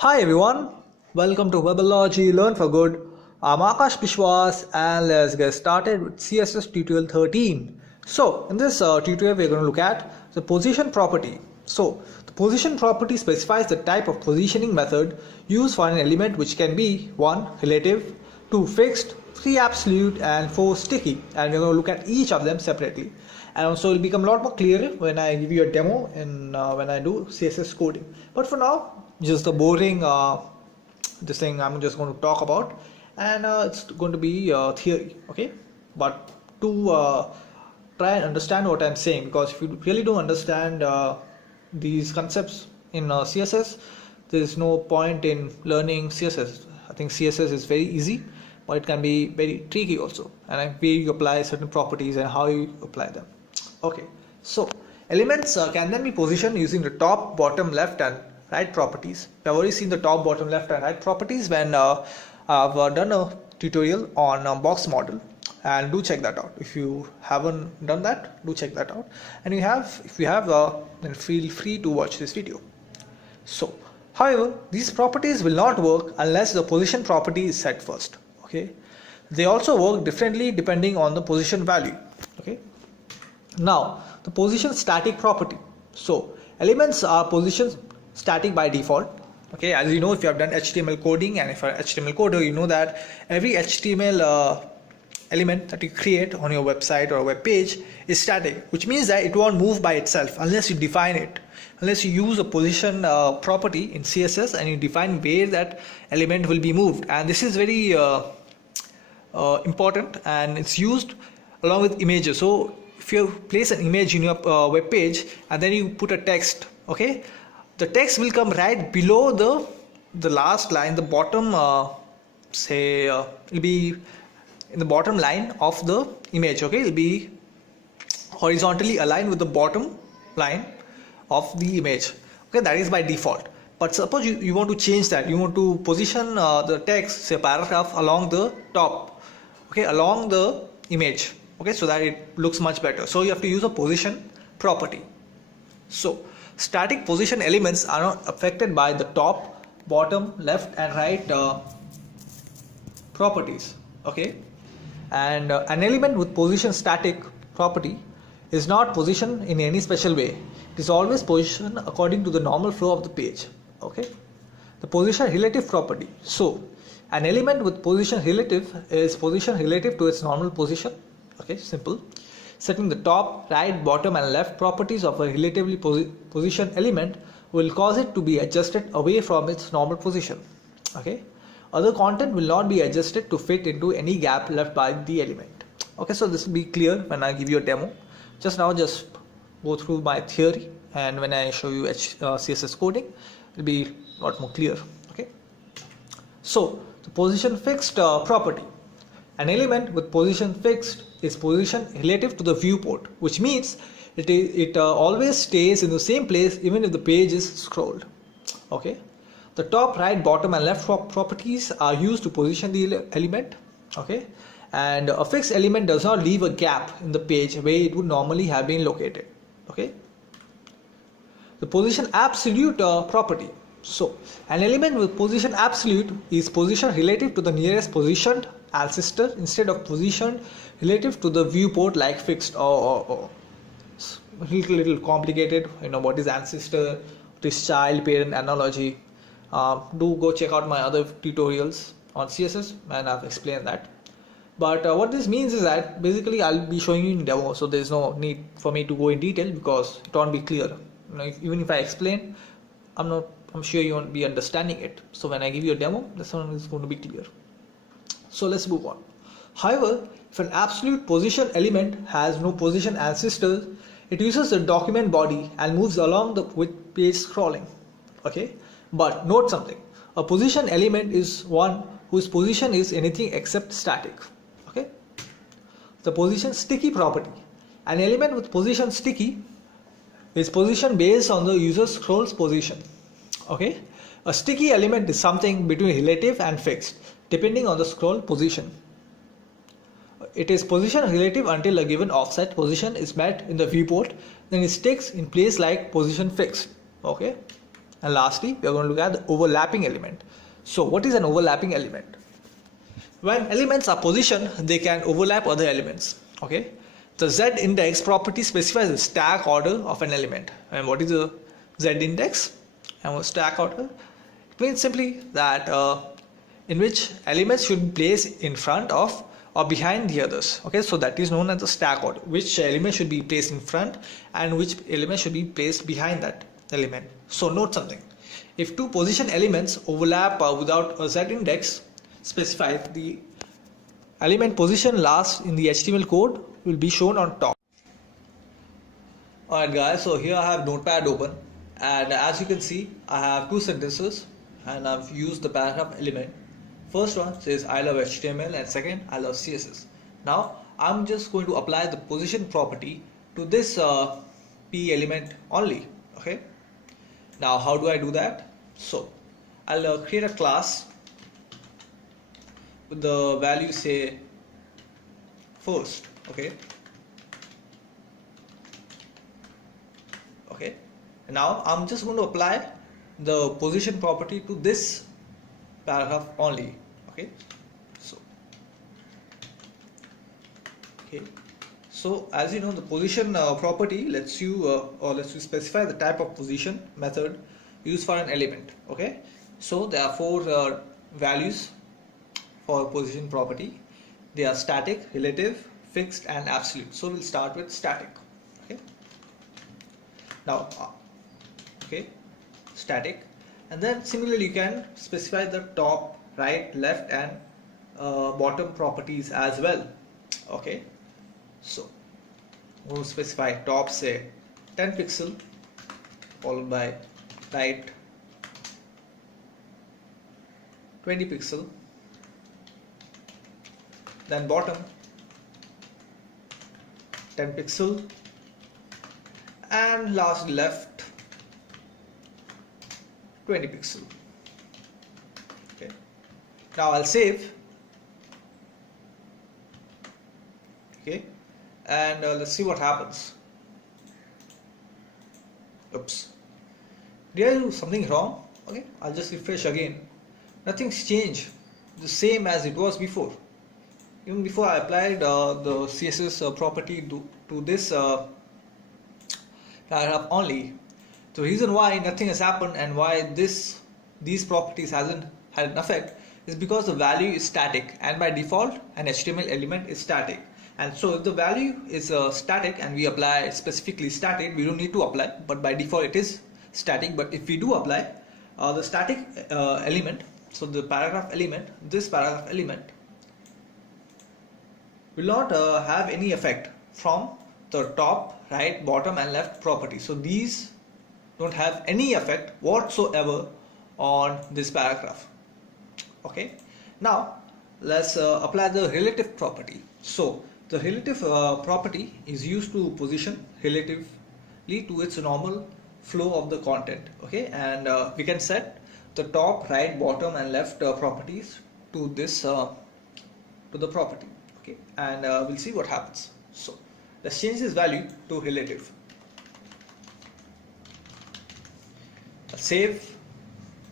Hi everyone, welcome to Webology Learn for Good. I'm Aakash Biswas and let's get started with CSS tutorial 13. So in this tutorial we're going to look at the position property. So the position property specifies the type of positioning method used for an element which can be 1. Relative, 2. Fixed, 3. Absolute and 4. Sticky, and we're going to look at each of them separately. And also it will become a lot more clearer when I give you a demo and when I do CSS coding. But for now, just the boring this thing I'm just going to talk about, and it's going to be theory, okay? But to try and understand what I'm saying, because if you really don't understand these concepts in CSS, there is no point in learning CSS. I think CSS is very easy, but it can be very tricky also, and where you apply certain properties and how you apply them. Okay, so elements can then be positioned using the top, bottom, left and right properties. We have already seen the top, bottom, left and right properties when I've done a tutorial on box model, and do check that out. If you haven't done that, do check that out, and if you have then feel free to watch this video. So however, these properties will not work unless the position property is set first. Okay, they also work differently depending on the position value. Okay, now the position static property. So elements are position static by default. Okay, as you know, if you have done HTML coding, and if you're an HTML coder, you know that every HTML element that you create on your website or web page is static, which means that it won't move by itself unless you define it, unless you use a position property in CSS and you define where that element will be moved. And this is very important, and it's used along with images. So if you place an image in your web page and then you put a text, okay, the text will come right below the last line, the bottom it'll be in the bottom line of the image. Okay, it'll be horizontally aligned with the bottom line of the image. Okay, that is by default. But suppose you want to change that, you want to position the text, say paragraph, along the top, okay, along the image, okay, so that it looks much better. So you have to use a position property. So static position elements are not affected by the top, bottom, left and right properties. Okay, and an element with position static property is not positioned in any special way. It is always positioned according to the normal flow of the page. Okay, the position relative property. So an element with position relative is position relative to its normal position. Okay, simple. Setting the top, right, bottom and left properties of a relatively positioned element will cause it to be adjusted away from its normal position. Okay, other content will not be adjusted to fit into any gap left by the element. Okay, so this will be clear when I give you a demo. Just go through my theory, and when I show you CSS coding, it will be a lot more clear. Okay, so the position fixed property. An element with position fixed is position relative to the viewport, which means it always stays in the same place even if the page is scrolled. Okay, the top, right, bottom and left properties are used to position the element. Okay, and a fixed element does not leave a gap in the page where it would normally have been located. Okay, the position absolute property. So an element with position absolute is position relative to the nearest positioned ancestor instead of position relative to the viewport like fixed or little complicated. You know what is ancestor, what is child parent analogy. Do go check out my other tutorials on CSS, and I've explained that. But what this means is that basically I'll be showing you in demo, so there's no need for me to go in detail because it won't be clear. You know, even if I explain, I'm sure you won't be understanding it. So when I give you a demo, this one is going to be clear. So let's move on. However, if an absolute position element has no position ancestors, it uses the document body and moves along with page scrolling. Okay, but note something: a position element is one whose position is anything except static. Okay, the position sticky property. An element with position sticky is position based on the user scrolls position. Okay, a sticky element is something between relative and fixed depending on the scroll position. It is position relative until a given offset position is met in the viewport, then it sticks in place like position fixed. Okay, And lastly, we are going to look at the overlapping element. So what is an overlapping element? When elements are positioned, they can overlap other elements. Okay. The Z index property specifies the stack order of an element. And what is the Z index and stack order? It means simply that in which elements should be placed in front of or behind the others. Okay, so that is known as the stack order. Which element should be placed in front and which element should be placed behind that element. So note something. If two position elements overlap without a Z index specified, the element position last in the HTML code will be shown on top. Alright guys, so here I have Notepad open, and as you can see I have two sentences and I've used the paragraph element. First one says I love HTML and second I love CSS. Now I'm just going to apply the position property to this P element only. Okay. Now how do I do that? So I'll create a class with the value say first. Okay. Okay. Now I'm just going to apply the position property to this paragraph only. Okay. So as you know, the position property lets you specify the type of position method used for an element. Okay. So there are four values for position property. They are static, relative, fixed and absolute. So we'll start with static. Okay. Now static, and then similarly you can specify the top, right, left and bottom properties as well. Okay. So we'll specify top say 10 pixel followed by right 20 pixel, then bottom 10 pixel and last left 20 pixel. Okay. Now I'll save. Okay. And let's see what happens. Oops. Did I do something wrong? Okay. I'll just refresh again. Nothing's changed. The same as it was before. Even before I applied the CSS property to this paragraph only. The reason why nothing has happened and why these properties hasn't had an effect is because the value is static, and by default an HTML element is static. And so if the value is static and we apply specifically static, we don't need to apply, but by default it is static. But if we do apply the static element, so the paragraph element, this paragraph element will not have any effect from the top, right, bottom and left property. So these don't have any effect whatsoever on this paragraph. Okay. Now let's apply the relative property. So the relative property is used to position relatively to its normal flow of the content. Okay. And we can set the top, right, bottom and left properties to this to the property. Okay. And we'll see what happens. So let's change this value to relative. Save.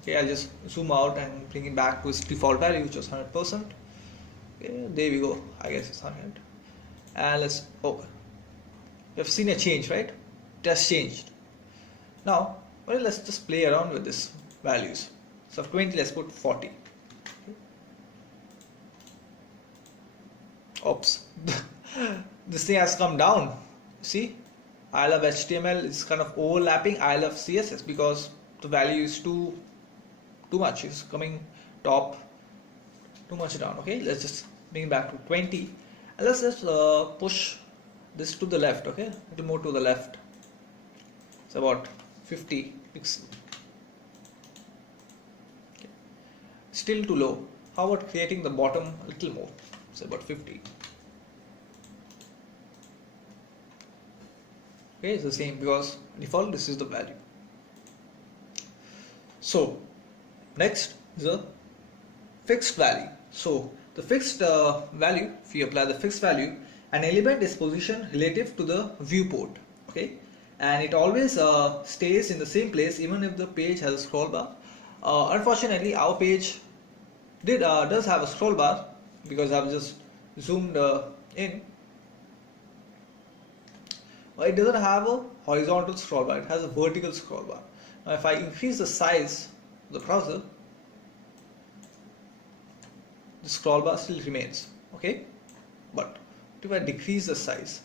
Okay, I'll just zoom out and bring it back to its default value, which was 100%. Okay, there we go. I guess it's 100. And let's open. You've seen a change, right? It has changed. Now, well, let's just play around with this values. So of 20, let's put 40. Okay. Oops. This thing has come down. See, I love HTML is kind of overlapping I love CSS because the value is too much. It's coming top too much down. Okay, let's just bring it back to 20 and let's just push this to the left. Okay, a little more to the left. It's about 50 pixels. Okay. Still too low. How about creating the bottom a little more? It's about 50. Okay, it's the same because default this is the value. So next is a fixed value. So the fixed value, if you apply the fixed value, an element is positioned relative to the viewport. Okay, and it always stays in the same place even if the page has a scroll bar. Unfortunately, our page does have a scroll bar, because I've just zoomed in. It doesn't have a horizontal scroll bar, it has a vertical scroll bar. Now if I increase the size of the browser, the scroll bar still remains, okay? But if I decrease the size,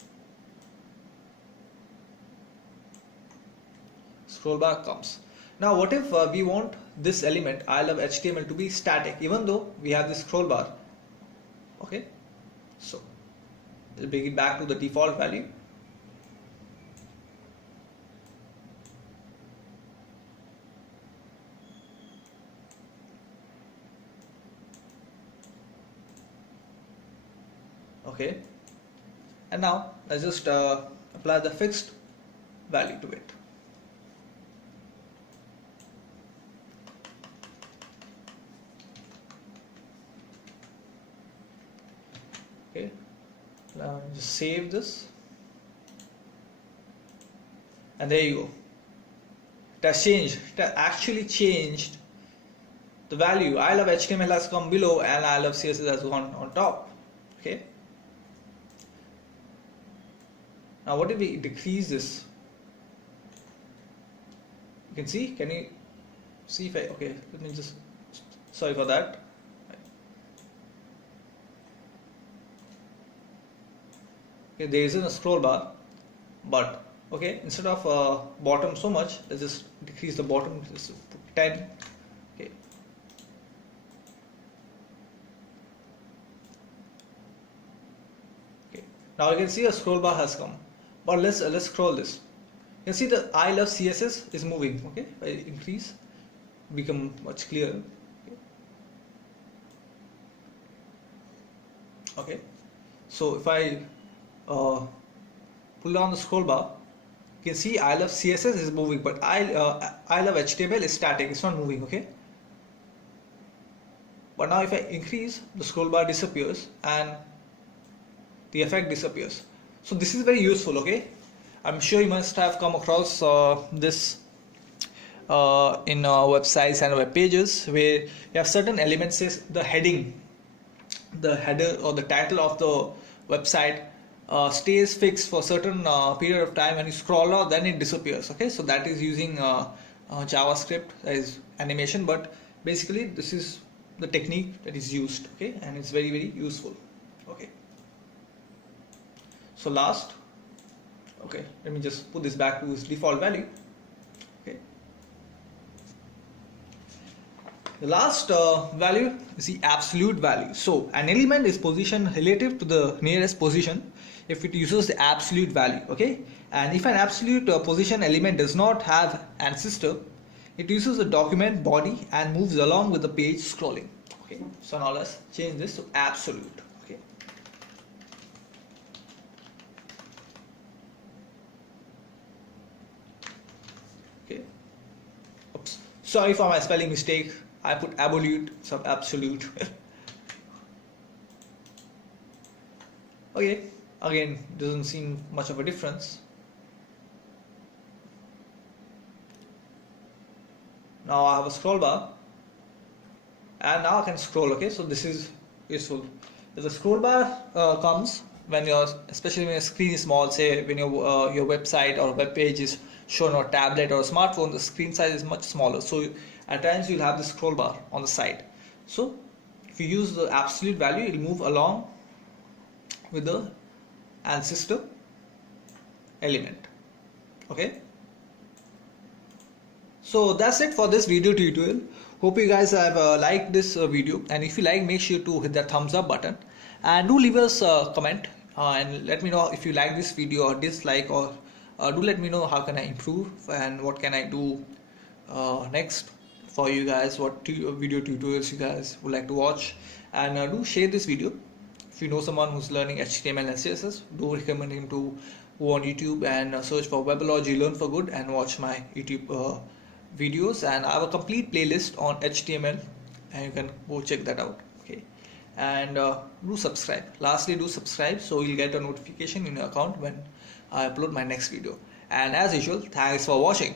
scroll bar comes. Now what if we want this element I love HTML to be static even though we have this scroll bar? Okay, so we'll bring it back to the default value. Okay, and now let's just apply the fixed value to it. Okay, now just save this, and there you go. It has changed. It has actually changed. The value I love HTML has come below and I love CSS has gone on top. Okay. Now what if we decrease this? You can see, can you see if I, okay, let me just, sorry for that. Okay, there isn't a scroll bar, but okay, instead of bottom so much, let's just decrease the bottom, just put 10. Okay. Okay. Now you can see a scroll bar has come. But let's scroll this. You can see the I love CSS is moving. Okay, if I increase, become much clearer. Okay, so if I pull down the scroll bar, you can see I love CSS is moving, but I love HTML is static. It's not moving. Okay, but now if I increase, the scroll bar disappears and the effect disappears. So this is very useful. Okay, I'm sure you must have come across this in websites and web pages where you have certain elements, says the heading, the header or the title of the website stays fixed for a certain period of time. When you scroll out, then it disappears. Okay, so that is using JavaScript as animation, but basically this is the technique that is used. Okay, and it's very, very useful. Okay. So last, okay, let me just put this back to its default value. Okay, the last value is the absolute value. So an element is positioned relative to the nearest position if it uses the absolute value. Okay, and if an absolute position element does not have ancestor, it uses the document body and moves along with the page scrolling. Okay, so now let's change this to absolute. Oops. Sorry for my spelling mistake. I put absolute, some absolute. Okay, again, doesn't seem much of a difference. Now I have a scroll bar, and now I can scroll. Okay, so this is useful. If the scroll bar comes when you're, especially when your screen is small, say when your website or web page is shown on a tablet or a smartphone, the screen size is much smaller. So at times you'll have the scroll bar on the side. So if you use the absolute value, it will move along with the ancestor element. Okay. So that's it for this video tutorial. Hope you guys have liked this video, and if you like, make sure to hit that thumbs up button and do leave us a comment and let me know if you like this video or dislike, or do let me know how can I improve and what can I do next for you guys, what video tutorials you guys would like to watch, and do share this video. If you know someone who's learning HTML and CSS, do recommend him to go on YouTube and search for Webology Learn for Good and watch my YouTube videos. And I have a complete playlist on HTML and you can go check that out. Okay, and do subscribe. Lastly, do subscribe so you'll get a notification in your account when I upload my next video. and as usual, thanks for watching.